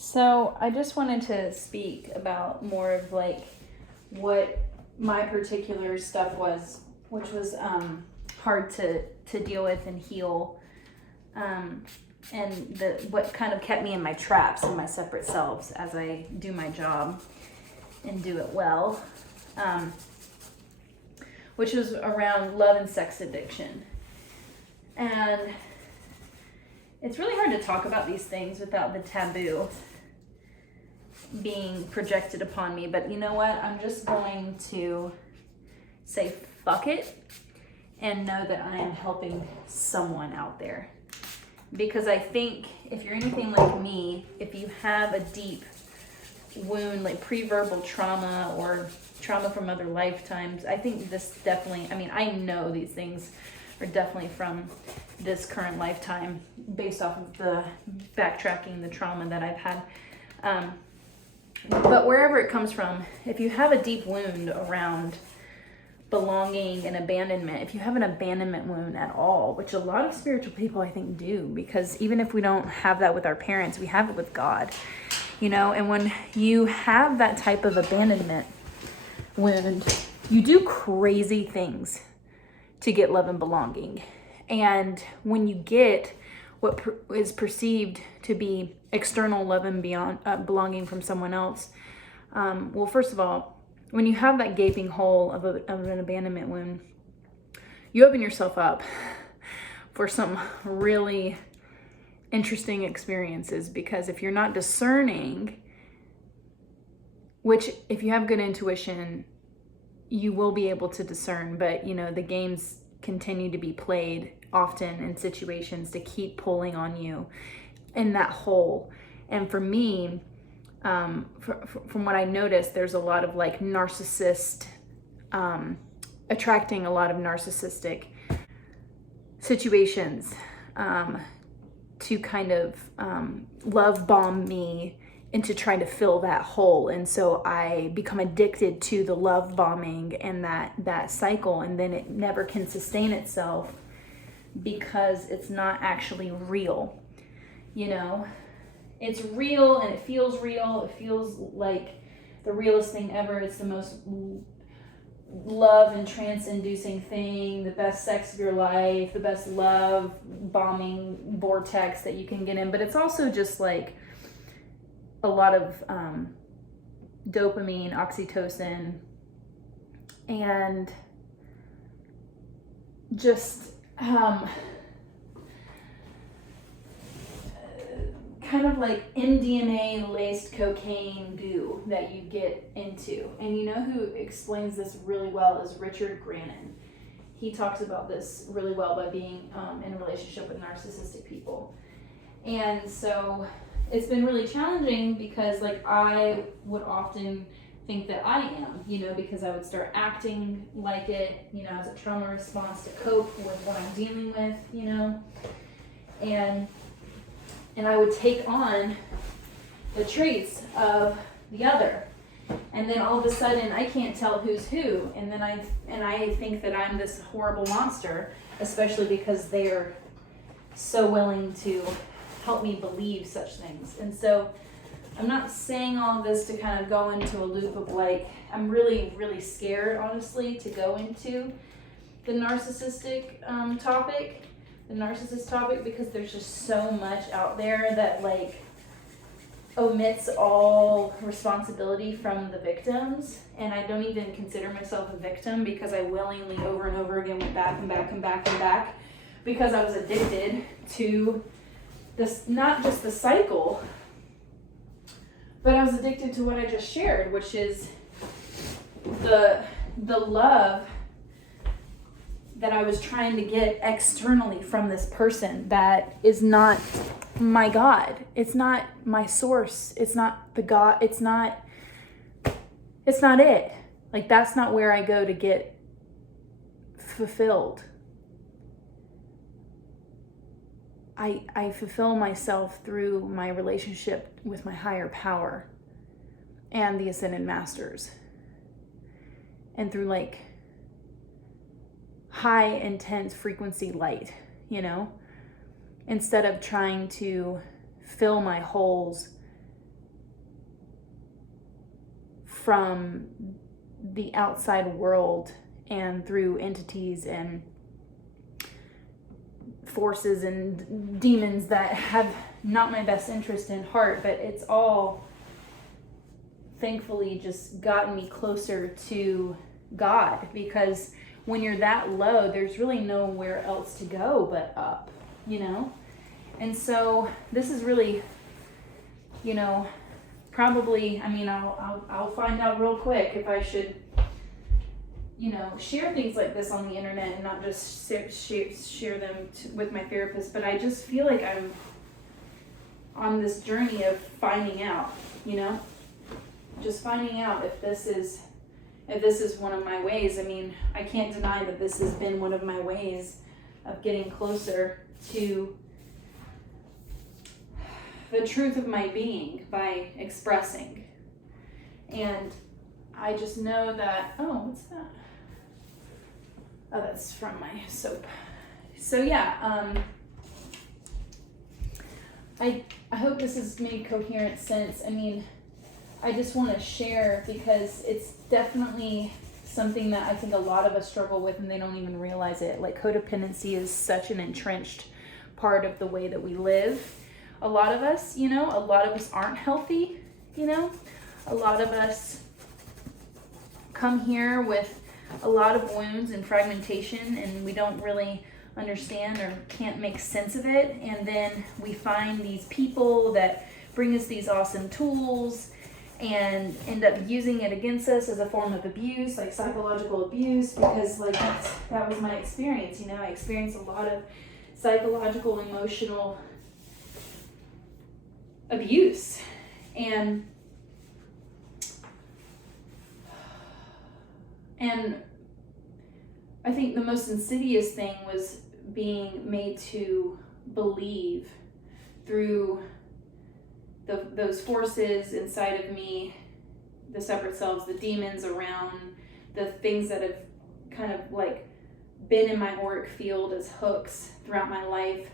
So I just wanted to speak about more of like what my particular stuff was, which was hard to deal with and heal, and what kind of kept me in my traps and my separate selves as I do my job and do it well, which was around love and sex addiction. And it's really hard to talk about these things without the taboo being projected upon me. But you know what? I'm just going to say fuck it and know that I am helping someone out there. Because I think if you're anything like me, if you have a deep wound, like pre-verbal trauma or trauma from other lifetimes, I think this definitely, I know these things are definitely from this current lifetime based off of the backtracking, the trauma that I've had. But wherever it comes from, if you have a deep wound around belonging and abandonment, if you have an abandonment wound at all, which a lot of spiritual people I think do, because even if we don't have that with our parents, we have it with God, and when you have that type of abandonment wound, you do crazy things to get love and belonging. And when you get what is perceived to be external love and beyond belonging from someone else, well, first of all, when you have that gaping hole of an abandonment wound, you open yourself up for some really interesting experiences. Because if you're not discerning, which if you have good intuition, you will be able to discern, but the games continue to be played often in situations to keep pulling on you in that hole. And for me, from what I noticed, there's a lot of like narcissist, attracting a lot of narcissistic situations to kind of love bomb me and to try to fill that hole. And so I become addicted to the love bombing and that cycle, and then it never can sustain itself because it's not actually real. It's real and it feels real. It feels like the realest thing ever. It's the most love and trance-inducing thing, the best sex of your life, the best love bombing vortex that you can get in. But it's also just like a lot of dopamine, oxytocin, and just kind of like MDMA laced cocaine goo that you get into. And you know who explains this really well is Richard Grannon. He talks about this really well by being in a relationship with narcissistic people. And so it's been really challenging because like I would often think that I am, because I would start acting like it, as a trauma response to cope with what I'm dealing with, and I would take on the traits of the other. And then all of a sudden I can't tell who's who. And then I think that I'm this horrible monster, especially because they're so willing to help me believe such things. And so I'm not saying all of this to kind of go into a loop of like, I'm really, really scared, honestly, to go into the narcissistic the narcissist topic, because there's just so much out there that like omits all responsibility from the victims. And I don't even consider myself a victim because I willingly over and over again went back and back and back and back because I was addicted to this, not just the cycle, but I was addicted to what I just shared, which is the love that I was trying to get externally from this person that is not my God. It's not my source. It's not the God. It's not it. Like, that's not where I go to get fulfilled. I fulfill myself through my relationship with my higher power and the Ascended Masters. And through like high intense frequency light, instead of trying to fill my holes from the outside world and through entities and forces and demons that have not my best interest in heart, but it's all thankfully just gotten me closer to God, because when you're that low, there's really nowhere else to go but up, you know? And so this is really, you know, probably, I mean, I'll find out real quick if I should, you know, share things like this on the internet and not just share them with my therapist. But I just feel like I'm on this journey of finding out, you know, just finding out if this is one of my ways. I mean, I can't deny that this has been one of my ways of getting closer to the truth of my being by expressing. And I just know that, oh, what's that? Oh, that's from my soap. So yeah, I hope this has made coherent sense. I mean, I just want to share because it's definitely something that I think a lot of us struggle with and they don't even realize it. Like, codependency is such an entrenched part of the way that we live. A lot of us, you know, a lot of us aren't healthy, you know. A lot of us come here with a lot of wounds and fragmentation, and we don't really understand or can't make sense of it. And then we find these people that bring us these awesome tools and end up using it against us as a form of abuse, like psychological abuse, because like that was my experience, you know. I experienced a lot of psychological, emotional abuse. And I think the most insidious thing was being made to believe through those forces inside of me, the separate selves, the demons around, the things that have kind of like been in my auric field as hooks throughout my life,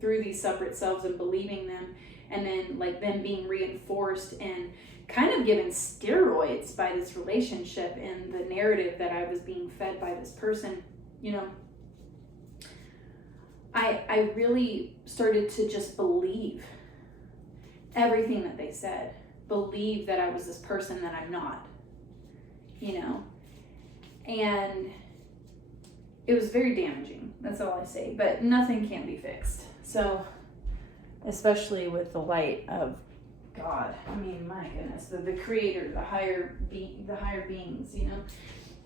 through these separate selves and believing them, and then like them being reinforced and kind of given steroids by this relationship and the narrative that I was being fed by this person. You know, I really started to just believe everything that they said, believe that I was this person that I'm not, you know, and it was very damaging. That's all I say, but nothing can be fixed. So, especially with the light of God, I mean, my goodness, the creator, the higher beings, you know.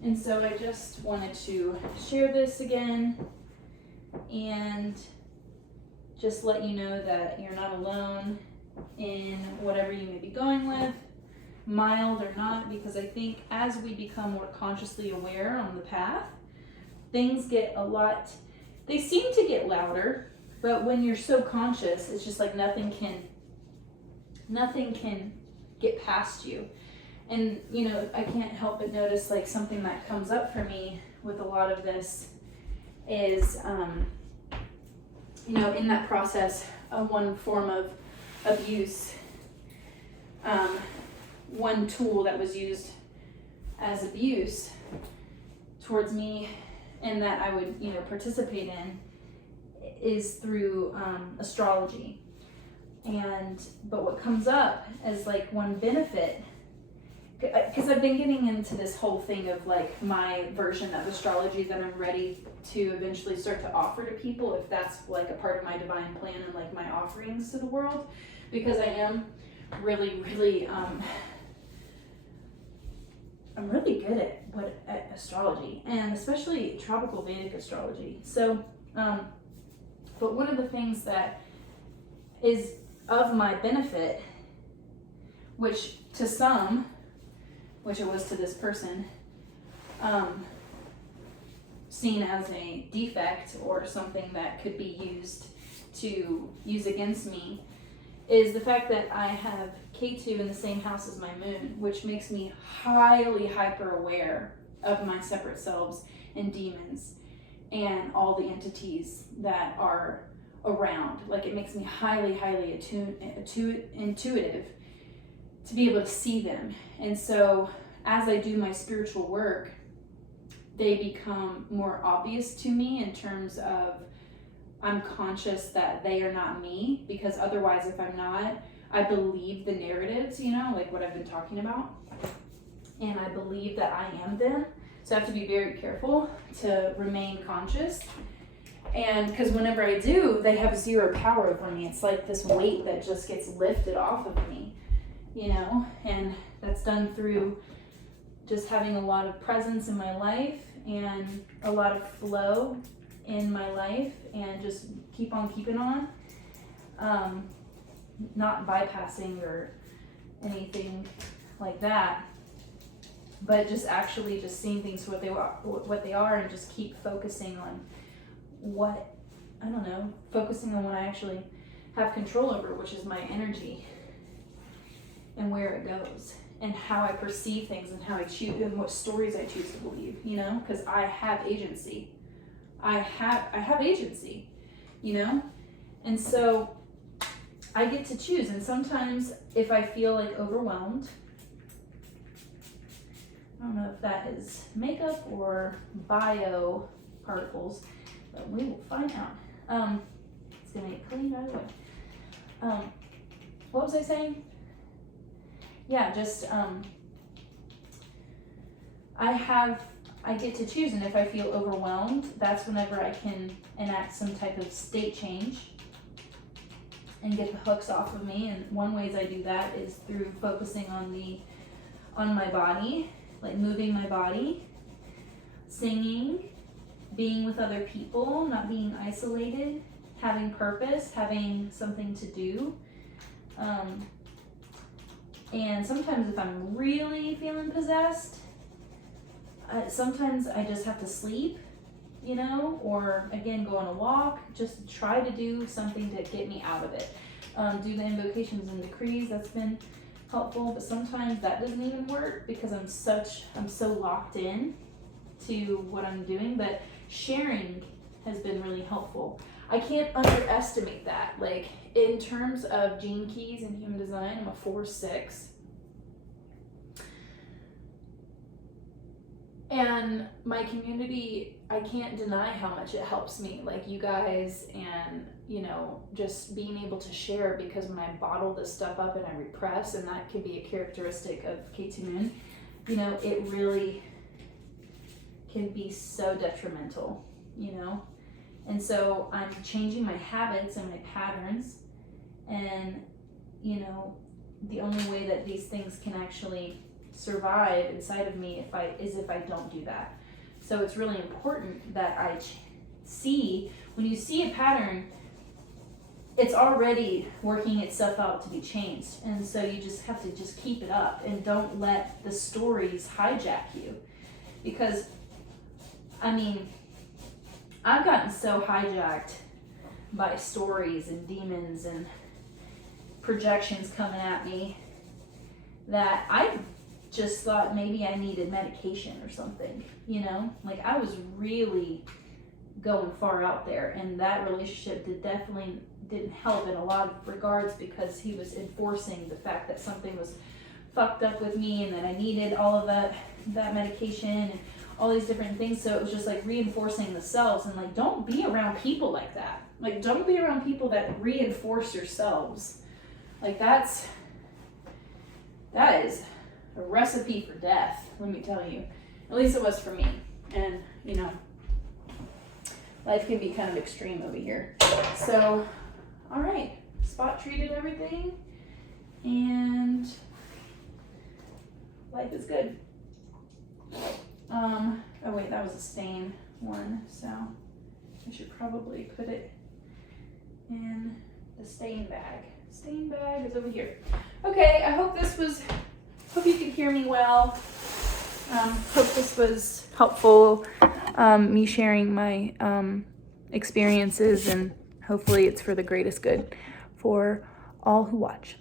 And so I just wanted to share this again and just let you know that you're not alone in whatever you may be going with, mild or not, because I think as we become more consciously aware on the path, things get they seem to get louder, but when you're so conscious, it's just like nothing can get past you. And, you know, I can't help but notice like something that comes up for me with a lot of this is, you know, in that process of one form of abuse, one tool that was used as abuse towards me and that I would, you know, participate in is through astrology. But what comes up as like one benefit, because I've been getting into this whole thing of like my version of astrology that I'm ready to eventually start to offer to people, if that's like a part of my divine plan and like my offerings to the world, because I am really, really, I'm really good at astrology, and especially tropical Vedic astrology. So, but one of the things that is of my benefit, which to some, which it was to this person, seen as a defect or something that could be used against me, is the fact that I have K2 in the same house as my moon, which makes me highly hyper aware of my separate selves and demons and all the entities that are around. Like, it makes me highly, highly intuitive to be able to see them. And so as I do my spiritual work, they become more obvious to me in terms of I'm conscious that they are not me, because otherwise if I'm not, I believe the narratives, you know, like what I've been talking about, and I believe that I am them. So I have to be very careful to remain conscious. And because whenever I do, they have zero power over me. It's like this weight that just gets lifted off of me, you know, and that's done through just having a lot of presence in my life and a lot of flow in my life, and just keep on keeping on, not bypassing or anything like that, but just actually just seeing things for what they are, and just keep focusing on focusing on what I actually have control over, which is my energy and where it goes, and how I perceive things, and how I choose, and what stories I choose to believe, you know, because I have agency. I have agency, you know, and so I get to choose. And sometimes if I feel like overwhelmed, I don't know if that is makeup or bio particles, but we will find out. It's gonna get clean right away. What was I saying? Yeah, just I get to choose, and if I feel overwhelmed, that's whenever I can enact some type of state change and get the hooks off of me. And one ways I do that is through focusing on my body, like moving my body, singing, being with other people, not being isolated, having purpose, having something to do. And sometimes if I'm really feeling possessed, sometimes I just have to sleep, you know, or again, go on a walk, just try to do something to get me out of it. Do the invocations and decrees, that's been helpful, but sometimes that doesn't even work because I'm so locked in to what I'm doing. But sharing has been really helpful. I can't underestimate that. Like in terms of gene keys and human design, I'm a 4/6. And my community, I can't deny how much it helps me, like you guys, and, you know, just being able to share, because when I bottle this stuff up and I repress, and that can be a characteristic of K2 Moon, you know, it really can be so detrimental, you know? And so I'm changing my habits and my patterns, and, you know, the only way that these things can actually survive inside of me if I don't do that. So it's really important that I see, when you see a pattern, it's already working itself out to be changed. And so you just have to just keep it up and don't let the stories hijack you. Because, I mean, I've gotten so hijacked by stories and demons and projections coming at me that I just thought maybe I needed medication or something, you know? Like I was really going far out there, and that relationship definitely didn't help in a lot of regards, because he was enforcing the fact that something was fucked up with me and that I needed all of that medication and all these different things. So it was just like reinforcing the selves, and like, don't be around people like that. Like, don't be around people that reinforce yourselves. Like that is a recipe for death, let me tell you. At least it was for me. And, you know, life can be kind of extreme over here. So, all right, spot treated everything, and life is good. Oh wait, that was a stain one, so I should probably put it in the stain bag. Stain bag is over here. Okay, I hope you can hear me well. Hope this was helpful, me sharing my experiences, and hopefully it's for the greatest good for all who watch.